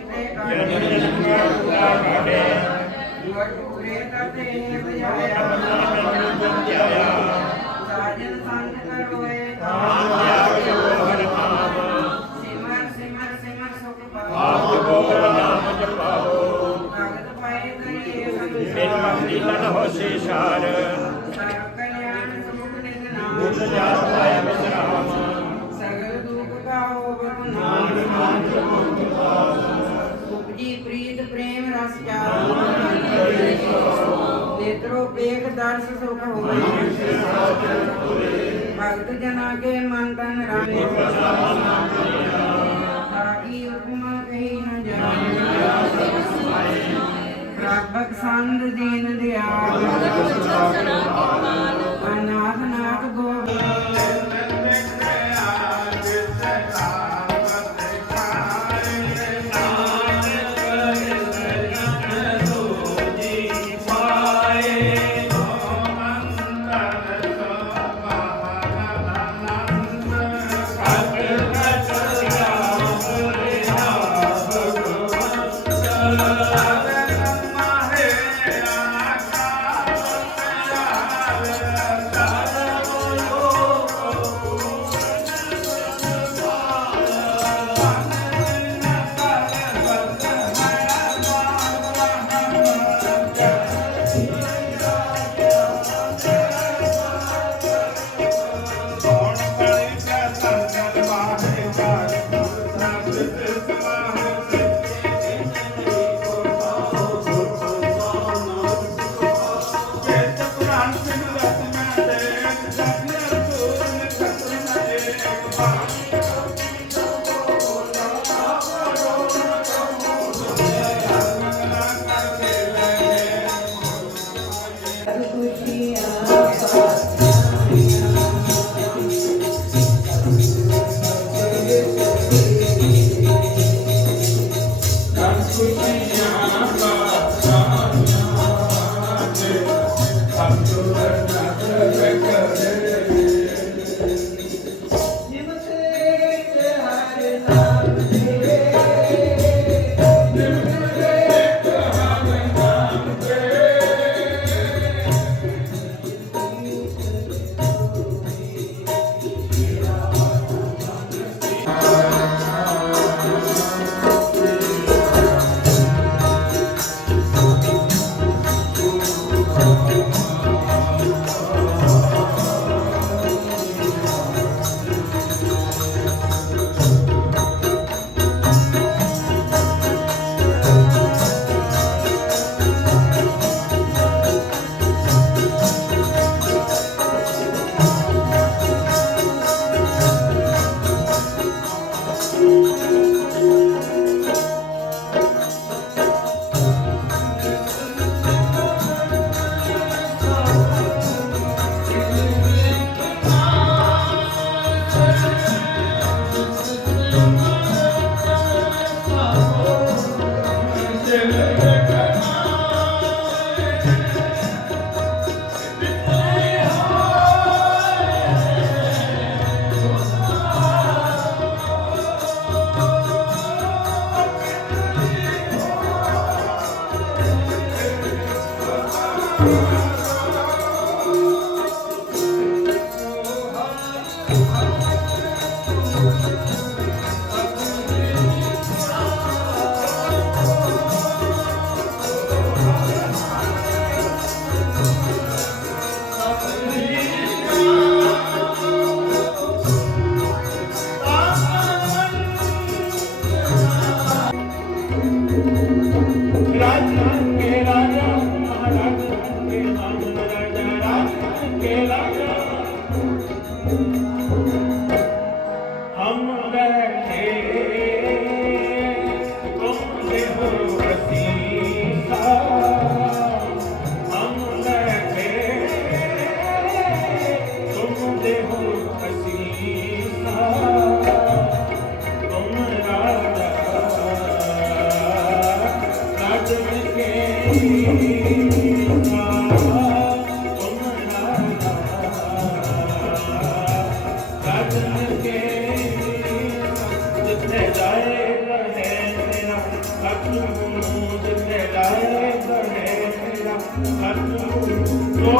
ਜਨਮ ਜਨਮ ਕਾ ਪੂਰਾ ਕਾਟੇ ਗੁਰਪੁਰੇ ਤਤੇ ਬਜਾਇਆ ਮੈਨੂੰ ਜਨ ਧਿਆਇਆ ਸਾਜਨ ਸੰਤ ਕਰੋਏ ਨਾਮ ਧਿਆਵ ਜੋ ਹਰਿ ਨਾਮ ਸਿਮਰ ਸਿਮਰ ਸਿਮਰ ਸੁਖ ਆਪ ਪਾਓ ਜਪੋ ਨਾਮ ਜਪਾਓ ਭਗਤ ਪਾਏ ਕਰੀਏ ਬਿਨ ਸੰਸਾਰ ਭਗਤੀ ਤਨ ਹੋਸੀ ਸਾਰ ਕਲਿਆਣ ਸੁਖ ਗੁਰ ਨਾਮ ਜਾਤ ਪਾਏ ਵਿਸਰਾਮ ਸਗਲ ਦੁਖ ਗਾਓ ਬਰੁ ਨਾਮ ਨਾਮ ਜਪੋ ਨੇਤਰੋ ਵੇਖ, ਦਰਸ ਸੁਖ ਹੋਵੇ। ਭਗਤ ਜਨਾ ਕੇ ਮਨ ਤਨ ਰਾਮੇ ਆਗੀ ਉਪਮਾ ਕਹੀ ਨ ਜਾਏ। ਰੱਬਕ ਸੰਦ ਦੀਨ ਦਿਆਲ।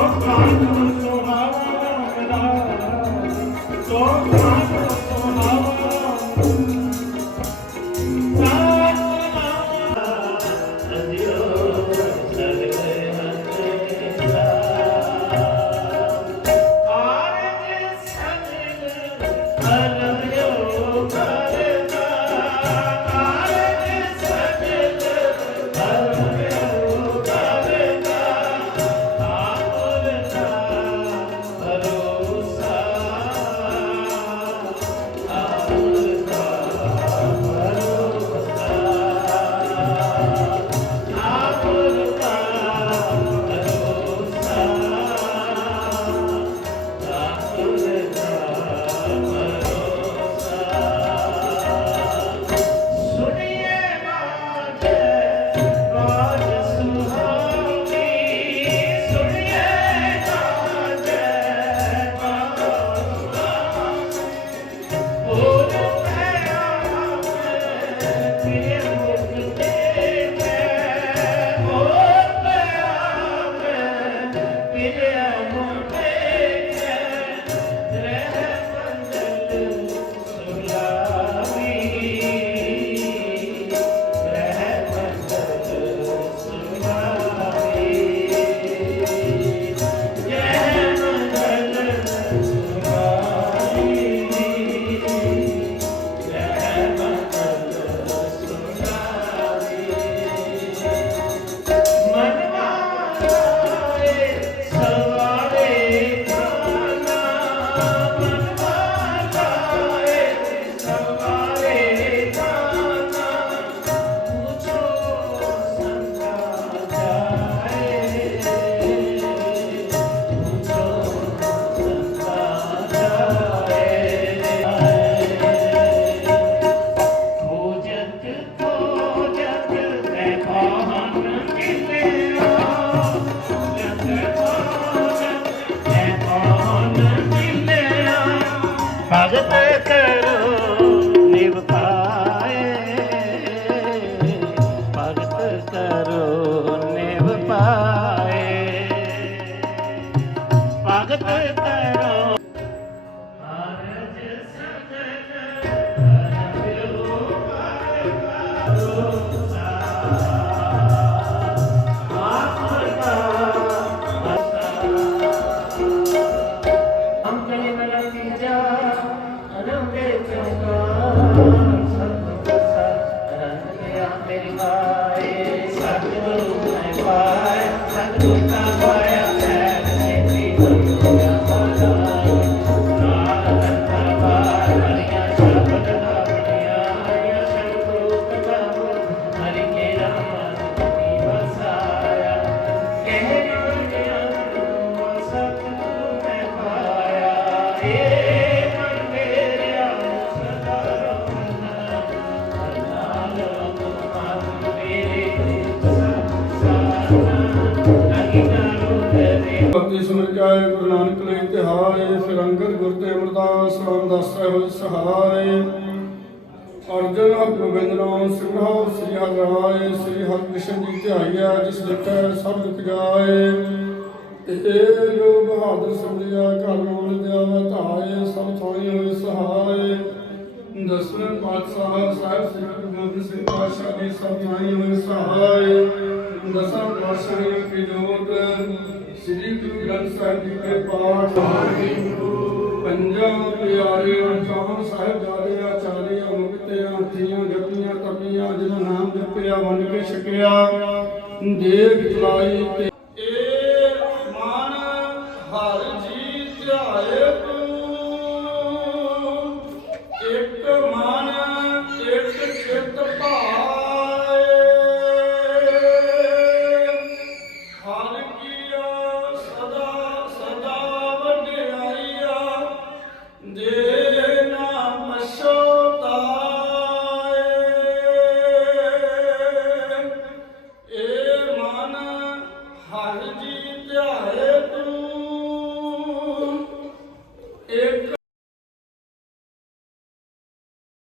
Boston. Yeah. ਰਾਮਦਾਸ ਹੋਏ ਸਹਾਰੇ ਅਰਜਨ ਗੋਬਿੰਦ ਨਾਮ ਸਿੰਘਾ ਸ੍ਰੀ ਹਰਿ ਰਾਏ, ਸ੍ਰੀ ਹਰਿਕ੍ਰਿਸ਼ਨ ਜੀ ਧਿਆਈਆ ਜਿਸ ਲਿਖੈ ਸਭ ਦੁਖ ਜਾਏ। ਤੇ ਜੋ ਬਹਾਦਰ ਸਮਝਿਆ ਘਰ ਨਾਮ ਦਿਆ ਧਾਏ ਸਭ ਥਾਈ ਹੋਏ ਸਹਾਏ ਦਸਵੇਂ ਪਾਤਸ਼ਾਹ ਸਾਹਿਬ ਸ੍ਰੀ ਗੁਰੂ ਗੋਬਿੰਦ ਸਿੰਘ ਪਾਤਸ਼ਾਹ ਦੀ ਸਭ ਥਾਈ ਹੋਏ ਸਹਾਏ ਦਸਾਂ ਪਾਤਸ਼ਾਹ ਕੀ ਜੋਤ, ਸ੍ਰੀ ਗੁਰੂ ਗ੍ਰੰਥ ਸਾਹਿਬ ਜੀ ਦੇ ਪਾਠ। ਪੰਜਾਂ ਪਿਆਰੇ ਸਾਹਿਬ ਜਾਦੇ ਆਚਾਰੀਆਂ ਮੁਕਤਿਆਂ ਥੀਆਂ ਜਪੀਆਂ, ਤਪੀਆਂ, ਜਿਨ੍ਹਾਂ ਨਾਮ ਜਪਿਆ ਵੰਡ ਕੇ ਛਕਿਆ, ਦੇਖ ਚਲਾਈ ਤੇ